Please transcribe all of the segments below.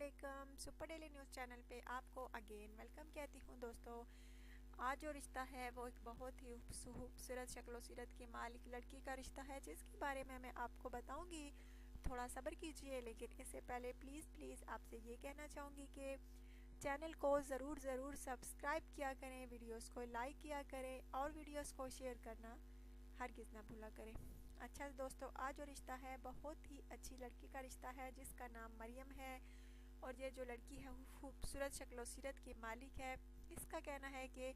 वालेकुम। Super daily news channel पे आपको अगेन वेलकम कहती हूँ। दोस्तों, आज जो रिश्ता है वो एक बहुत ही खूबसूरत शक्लो सीरत की मालिक लड़की का रिश्ता है, जिसके बारे में मैं आपको बताऊंगी। थोड़ा सब्र कीजिए, लेकिन इससे पहले प्लीज़ आपसे ये कहना चाहूँगी कि चैनल को ज़रूर सब्सक्राइब किया करें, वीडियोस को लाइक किया करें और वीडियोस को शेयर करना हरगिज़ ना भूला करें। अच्छा दोस्तों, आज जो रिश्ता है बहुत ही अच्छी लड़की का रिश्ता है, जिसका नाम मरियम है। और ये जो लड़की है वो खूबसूरत शक्लो सीरत की मालिक है। इसका कहना है कि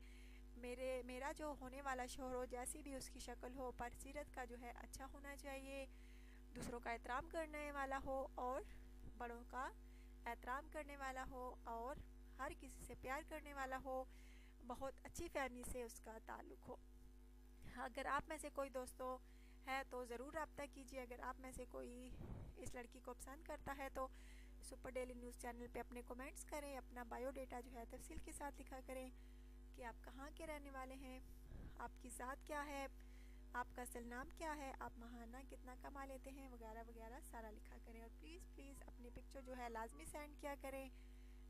मेरा जो होने वाला शौहर हो, जैसी भी उसकी शक्ल हो, पर सीरत का जो है अच्छा होना चाहिए, दूसरों का एहतराम करने वाला हो और बड़ों का एहतराम करने वाला हो और हर किसी से प्यार करने वाला हो, बहुत अच्छी फैमिली से उसका ताल्लुक़ हो। अगर आप में से कोई दोस्तों है तो ज़रूर रब्ता कीजिए। अगर आप में से कोई इस लड़की को पसंद करता है तो सुपर डेली न्यूज़ चैनल पे अपने कमेंट्स करें, अपना बायोडेटा जो है तफसील के साथ लिखा करें कि आप कहाँ के रहने वाले हैं, आपकी ज़ात क्या है, आपका असल नाम क्या है, आप महाना कितना कमा लेते हैं, वगैरह वगैरह सारा लिखा करें। और प्लीज़ अपनी पिक्चर जो है लाजमी सेंड किया करें।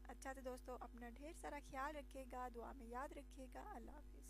अच्छा तो दोस्तों, अपना ढेर सारा ख्याल रखिएगा, दुआ में याद रखिएगा। अल्लाह हाफिज़।